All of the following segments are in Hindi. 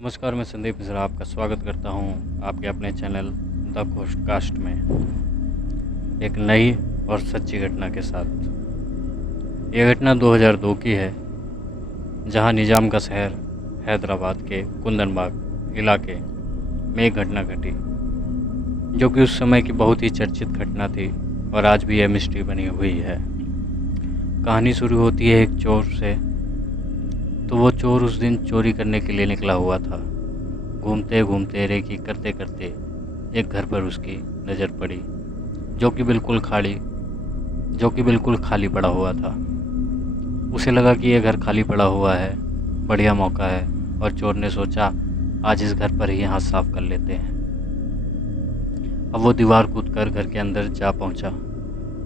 नमस्कार, मैं संदीप मिश्रा आपका स्वागत करता हूं आपके अपने चैनल द घोस्टकास्ट में एक नई और सच्ची घटना के साथ। ये घटना 2002 की है, जहां निजाम का शहर हैदराबाद के कुंदनबाग इलाके में एक घटना घटी, जो कि उस समय की बहुत ही चर्चित घटना थी और आज भी यह मिस्ट्री बनी हुई है। कहानी शुरू होती है एक चोर से। तो वो चोर उस दिन चोरी करने के लिए निकला हुआ था। घूमते घूमते रेकी करते करते एक घर पर उसकी नज़र पड़ी, जो कि बिल्कुल खाली पड़ा हुआ था। उसे लगा कि यह घर खाली पड़ा हुआ है, बढ़िया मौका है, और चोर ने सोचा आज इस घर पर ही हाथ साफ कर लेते हैं। अब वो दीवार कूदकर घर के अंदर जा पहुंचा।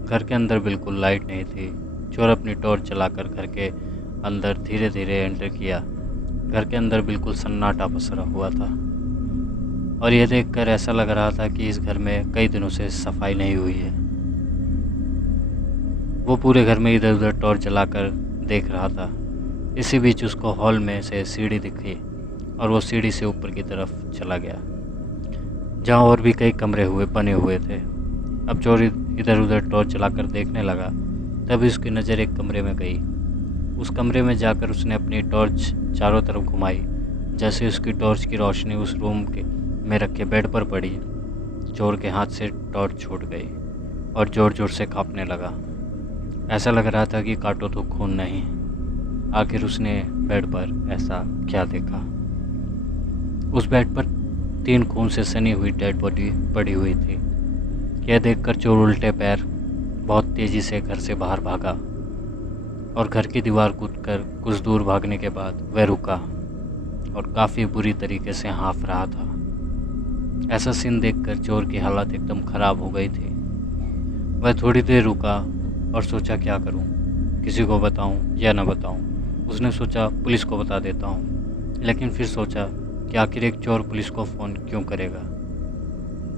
घर के अंदर बिल्कुल लाइट नहीं थी। चोर अपनी टॉर्च चलाकर घर के अंदर धीरे धीरे एंटर किया। घर के अंदर बिल्कुल सन्नाटा पसरा हुआ था और यह देखकर ऐसा लग रहा था कि इस घर में कई दिनों से सफाई नहीं हुई है। वो पूरे घर में इधर उधर टॉर्च जलाकर देख रहा था। इसी बीच उसको हॉल में से सीढ़ी दिखी और वो सीढ़ी से ऊपर की तरफ चला गया, जहाँ और भी कई कमरे बने हुए थे। अब चोर इधर उधर टॉर्च चलाकर देखने लगा। तभी उसकी नज़र एक कमरे में गई। उस कमरे में जाकर उसने अपनी टॉर्च चारों तरफ घुमाई। जैसे उसकी टॉर्च की रोशनी उस रूम में रखे बेड पर पड़ी, चोर के हाथ से टॉर्च छूट गई और ज़ोर ज़ोर से कांपने लगा। ऐसा लग रहा था कि काटो तो खून नहीं। आखिर उसने बेड पर ऐसा क्या देखा? उस बेड पर 3 खून से सनी हुई डेड बॉडी पड़ी हुई थी। यह देखकर चोर उल्टे पैर बहुत तेज़ी से घर से बाहर भागा और घर की दीवार कूदकर कुछ दूर भागने के बाद वह रुका और काफ़ी बुरी तरीके से हाँफ रहा था। ऐसा सीन देखकर चोर की हालत एकदम ख़राब हो गई थी। वह थोड़ी देर रुका और सोचा क्या करूं, किसी को बताऊं या न बताऊं। उसने सोचा पुलिस को बता देता हूं, लेकिन फिर सोचा कि आखिर एक चोर पुलिस को फ़ोन क्यों करेगा।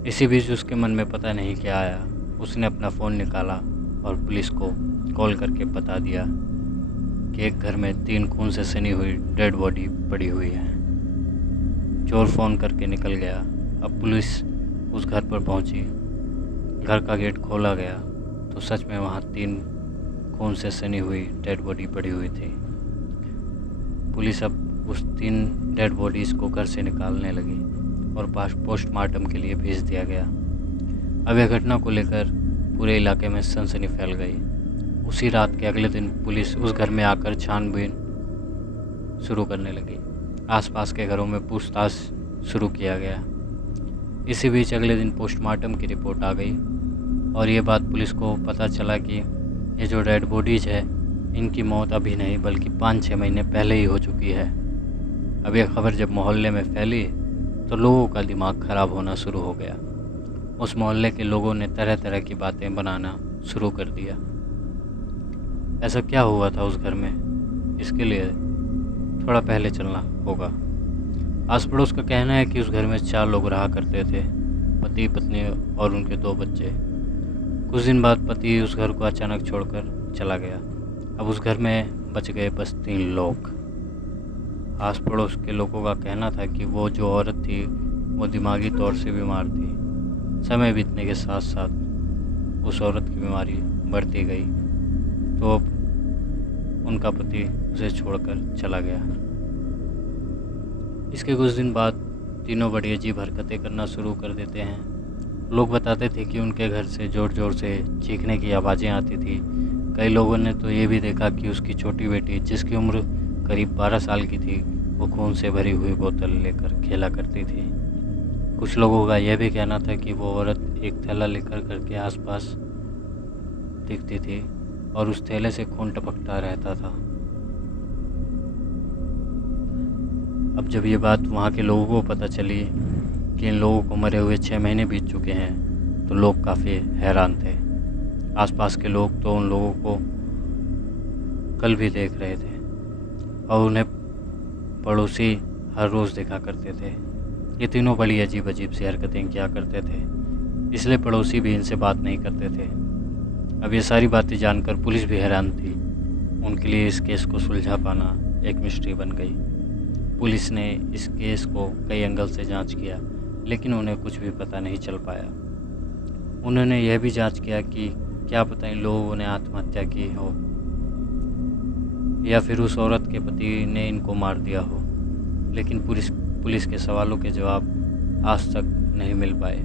इसी बीच उसके मन में पता नहीं क्या आया। उसने अपना फ़ोन निकाला और पुलिस को कॉल करके बता दिया कि एक घर में 3 खून से सनी हुई डेड बॉडी पड़ी हुई है। चोर फ़ोन करके निकल गया। अब पुलिस उस घर पर पहुंची। घर का गेट खोला गया तो सच में वहां 3 खून से सनी हुई डेड बॉडी पड़ी हुई थी। पुलिस अब उस 3 डेड बॉडीज़ को घर से निकालने लगी और पोस्टमार्टम के लिए भेज दिया गया। अब यह घटना को लेकर पूरे इलाके में सनसनी फैल गई। उसी रात के अगले दिन पुलिस उस घर में आकर छानबीन शुरू करने लगी। आसपास के घरों में पूछताछ शुरू किया गया। इसी बीच अगले दिन पोस्टमार्टम की रिपोर्ट आ गई और ये बात पुलिस को पता चला कि ये जो डेड बॉडीज है, इनकी मौत अभी नहीं बल्कि 5-6 महीने पहले ही हो चुकी है। अब यह खबर जब मोहल्ले में फैली तो लोगों का दिमाग ख़राब होना शुरू हो गया। उस मोहल्ले के लोगों ने तरह तरह की बातें बनाना शुरू कर दिया। ऐसा क्या हुआ था उस घर में, इसके लिए थोड़ा पहले चलना होगा। आस पड़ोस का कहना है कि उस घर में 4 लोग रहा करते थे, पति पत्नी और उनके 2 बच्चे। कुछ दिन बाद पति उस घर को अचानक छोड़कर चला गया। अब उस घर में बच गए बस 3 लोग। आस पड़ोस के लोगों का कहना था कि वो जो औरत थी वो दिमागी तौर से बीमार थी। समय बीतने के साथ साथ उस औरत की बीमारी बढ़ती गई तो अब उनका पति उसे छोड़कर चला गया। इसके कुछ दिन बाद तीनों बड़ी अजीब हरकतें करना शुरू कर देते हैं। लोग बताते थे कि उनके घर से ज़ोर ज़ोर से चीखने की आवाज़ें आती थी। कई लोगों ने तो ये भी देखा कि उसकी छोटी बेटी, जिसकी उम्र करीब 12 साल की थी, वो खून से भरी हुई बोतल लेकर खेला करती थी। कुछ लोगों का यह भी कहना था कि वो औरत एक थैला लेकर घर के आसपास दिखती थी और उस थैले से खून टपकता रहता था। अब जब ये बात वहाँ के लोगों को पता चली कि इन लोगों को मरे हुए 6 महीने बीत चुके हैं, तो लोग काफ़ी हैरान थे। आसपास के लोग तो उन लोगों को कल भी देख रहे थे और उन्हें पड़ोसी हर रोज़ देखा करते थे। ये तीनों बड़ी अजीब अजीब सी हरकतें किया करते थे, इसलिए पड़ोसी भी इनसे बात नहीं करते थे। अब ये सारी बातें जानकर पुलिस भी हैरान थी। उनके लिए इस केस को सुलझा पाना एक मिस्ट्री बन गई। पुलिस ने इस केस को कई एंगल से जांच किया, लेकिन उन्हें कुछ भी पता नहीं चल पाया। उन्होंने यह भी जांच किया कि क्या पता इन लोगों ने आत्महत्या की हो या फिर उस औरत के पति ने इनको मार दिया हो, लेकिन पुलिस के सवालों के जवाब आज तक नहीं मिल पाए।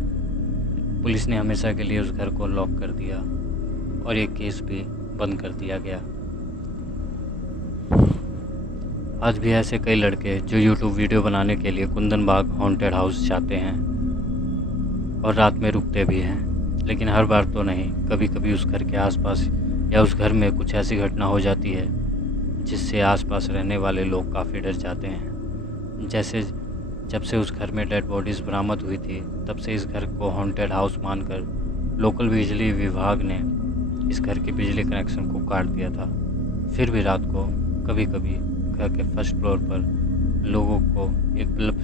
पुलिस ने हमेशा के लिए उस घर को लॉक कर दिया और ये केस भी बंद कर दिया गया। आज भी ऐसे कई लड़के जो YouTube वीडियो बनाने के लिए कुंदन बाग हॉन्टेड हाउस जाते हैं और रात में रुकते भी हैं, लेकिन हर बार तो नहीं, कभी कभी उस घर के आसपास या उस घर में कुछ ऐसी घटना हो जाती है जिससे आसपास रहने वाले लोग काफ़ी डर जाते हैं। जैसे जब से उस घर में डेड बॉडीज़ बरामद हुई थी, तब से इस घर को हॉन्टेड हाउस मानकर लोकल बिजली विभाग ने इस घर के बिजली कनेक्शन को काट दिया था। फिर भी रात को कभी कभी घर के फर्स्ट फ्लोर पर लोगों को एक बल्ब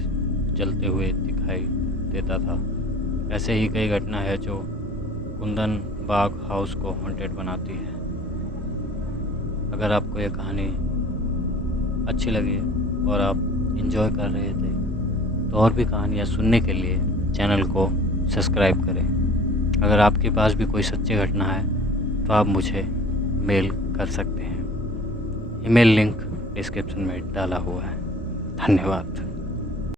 जलते हुए दिखाई देता था। ऐसे ही कई घटना है जो कुंदन बाग हाउस को हॉन्टेड बनाती है। अगर आपको ये कहानी अच्छी लगी और आप एंजॉय कर रहे थे तो और भी कहानियाँ सुनने के लिए चैनल को सब्सक्राइब करें। अगर आपके पास भी कोई सच्ची घटना है तो आप मुझे मेल कर सकते हैं। ईमेल लिंक डिस्क्रिप्शन में डाला हुआ है। धन्यवाद।